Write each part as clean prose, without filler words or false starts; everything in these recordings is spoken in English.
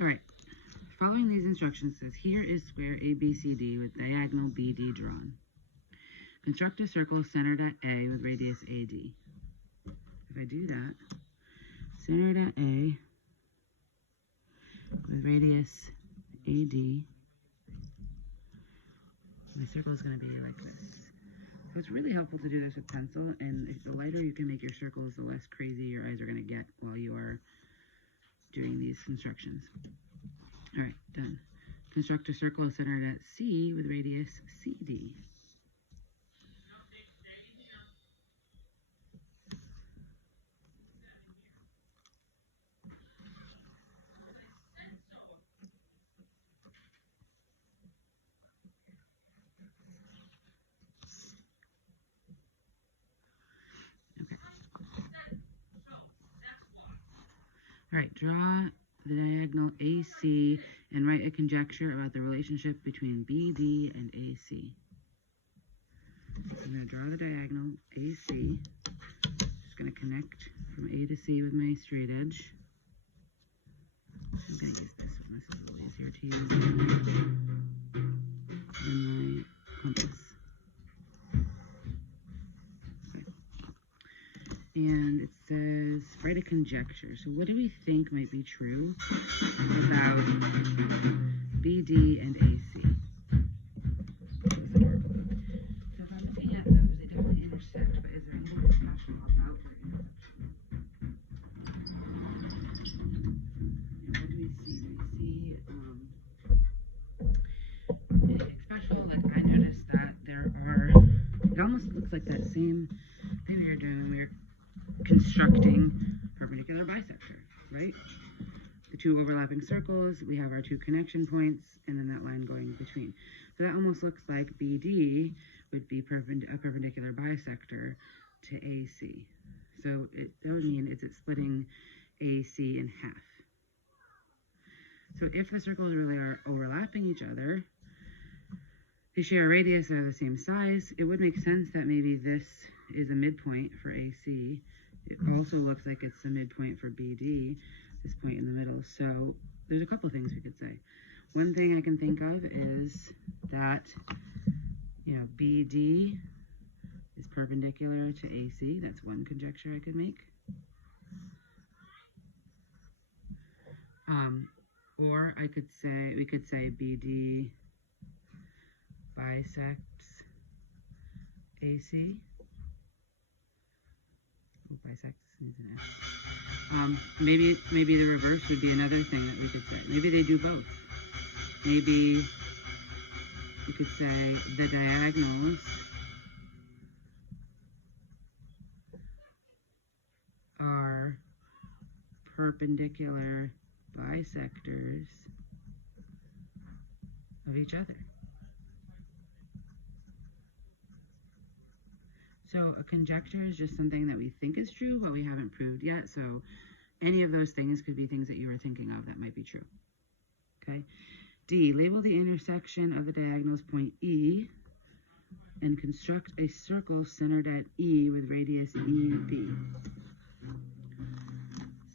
All right. Following these instructions says, here is square ABCD with diagonal BD drawn. Construct a circle centered at A with radius AD. If I do that, centered at A with radius AD, the circle is going to be like this. So it's really helpful to do this with pencil, and the lighter you can make your circles, the less crazy your eyes are going to get while you are doing these constructions. All right, done. Construct a circle centered at C with radius CD. All right, draw the diagonal AC and write a conjecture about the relationship between BD and AC. I'm going to draw the diagonal AC. Just going to connect from A to C with my straight edge. I'm going to use this one. This is a little easier to use than my compass. And it says, write a conjecture. So what do we think might be true about BD and AC? So if I'm looking at those, they definitely intersect, but is there anything special about their intersection? What do we see? Do we see anything special? Like I noticed that there are, it almost looks like that same thing we were doing when we were constructing perpendicular bisector, right? The two overlapping circles, we have our two connection points, and then that line going between. So that almost looks like BD would be a perpendicular bisector to AC. So that would mean it's splitting AC in half. So if the circles really are overlapping each other, they share a radius that are the same size, it would make sense that maybe this is a midpoint for AC. It also looks like it's the midpoint for BD, this point in the middle. So there's a couple of things we could say. One thing I can think of is that, BD is perpendicular to AC. That's one conjecture I could make. Or we could say BD bisects AC. Bisects needs an S. Maybe the reverse would be another thing that we could say. Maybe they do both. Maybe we could say the diagonals are perpendicular bisectors of each other. So a conjecture is just something that we think is true, but we haven't proved yet. So any of those things could be things that you were thinking of that might be true. Okay. D, label the intersection of the diagonals point E and construct a circle centered at E with radius EB.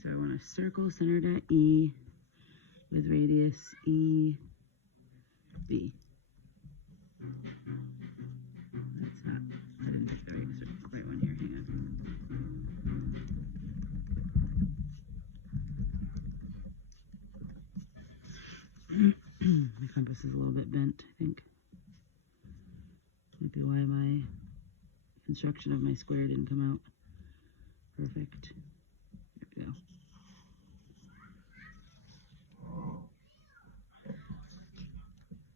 So I want a circle centered at E with radius EB. That's not, I didn't expect the right one here, hang on. My compass is a little bit bent, I think. Might be why my construction of my square didn't come out perfect. There we go.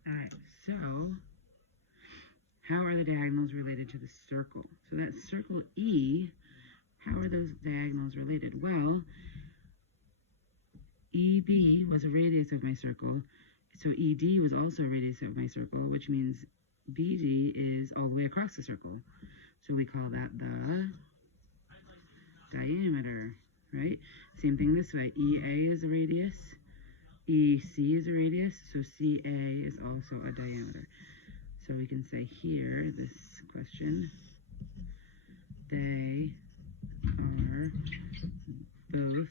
Alright, so how are the diagonals related to the circle? So that circle E, how are those diagonals related? Well, EB was a radius of my circle, so ED was also a radius of my circle, which means BD is all the way across the circle. So we call that the diameter, right? Same thing this way. EA is a radius, EC is a radius, so CA is also a diameter. So we can say here, this question, they are both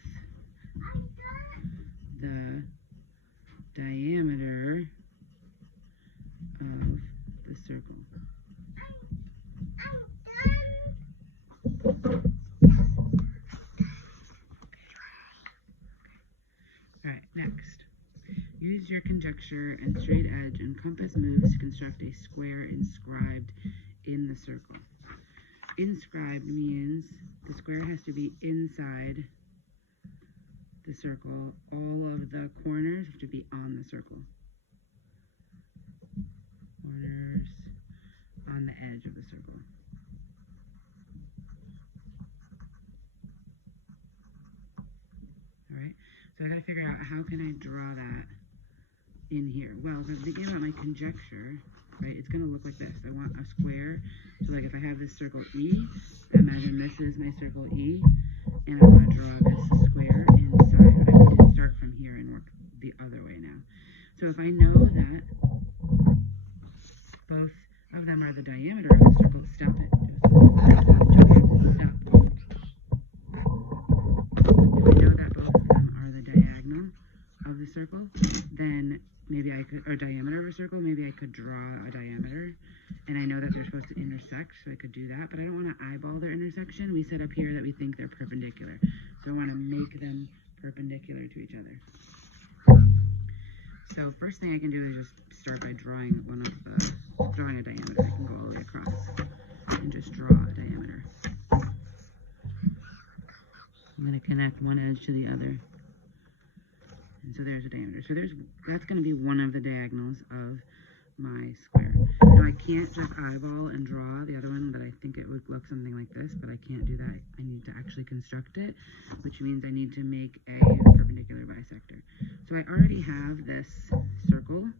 the diameter of the circle. Alright, next. Use your conjecture and straight edge and compass moves to construct a square inscribed in the circle. Inscribed means the square has to be inside the circle. All of the corners have to be on the circle. Corners on the edge of the circle. Alright, so I gotta figure out how can I draw that in here. Well, if I'm thinking about my conjecture, right, it's gonna look like this. I want a square. So like if I have this circle E, imagine this is my circle E, and I want to draw this square inside. I need to start from here and work the other way now. So if I know that both of them are the diameter of the circle, stop it. Just stop. If I know that both of them are the diagonal of the circle, then maybe I could, or diameter of a circle, maybe I could draw a diameter, and I know that they're supposed to intersect, so I could do that, but I don't want to eyeball their intersection. We said up here that we think they're perpendicular, so I want to make them perpendicular to each other. So first thing I can do is just start by drawing drawing a diameter. I can go all the way across and just draw a diameter. I'm going to connect one edge to the other. And so there's a diameter. So that's going to be one of the diagonals of my square. Now I can't just eyeball and draw the other one, but I think it would look something like this, but I can't do that. I need to actually construct it, which means I need to make a perpendicular bisector. So I already have this circle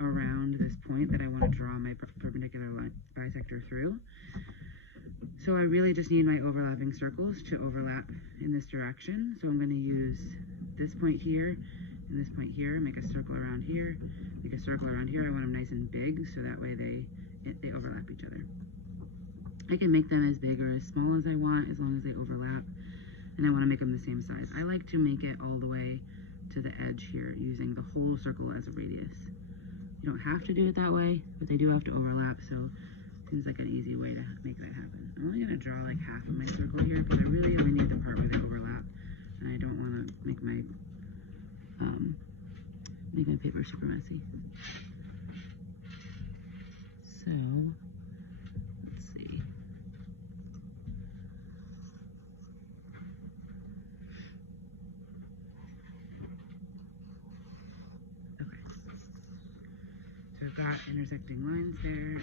around this point that I want to draw my perpendicular bisector through. So I really just need my overlapping circles to overlap in this direction. So I'm going to use this point here and this point here, make a circle around here, make a circle around here. I want them nice and big so that way they overlap each other. I can make them as big or as small as I want as long as they overlap, and I want to make them the same size. I like to make it all the way to the edge here using the whole circle as a radius. You don't have to do it that way, but they do have to overlap, so it seems like an easy way to make that happen. I'm only going to draw like half of my circle here because I really only need the part where they overlap, and I don't want to make my paper super messy. So, let's see. Okay. So I've got intersecting lines there.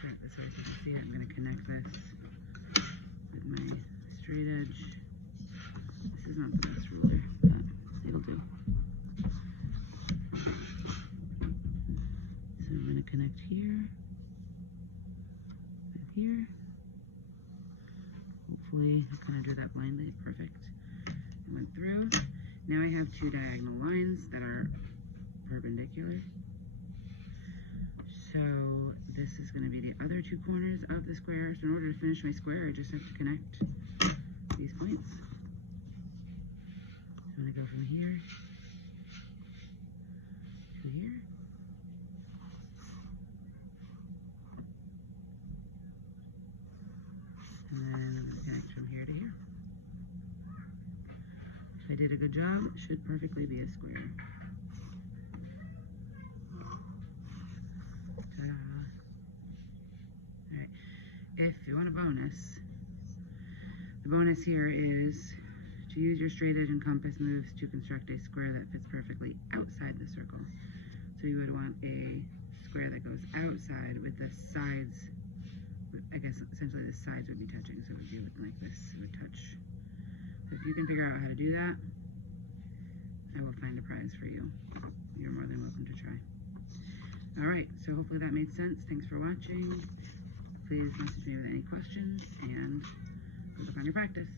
Turn it this way so you can see it. I'm going to connect this with my straight edge. This is not the best ruler, but it'll do. So I'm going to connect here, and here. Hopefully, I kind of drew that blindly. Perfect. It went through. Now I have two diagonal lines that are perpendicular. So this is going to be the other two corners of the square. So in order to finish my square, I just have to connect these points. So I'm going to go from here to here. And then I'm going to connect from here to here. If I did a good job, it should perfectly be a square. Alright, if you want a bonus, the bonus here is to use your straight edge and compass moves to construct a square that fits perfectly outside the circle. So you would want a square that goes outside with the sides, I guess essentially the sides would be touching, so it would be like this, it would touch. So if you can figure out how to do that, I will find a prize for you. You're more than welcome to try. Alright, so hopefully that made sense. Thanks for watching. Please message me with any questions, and good luck on your practice.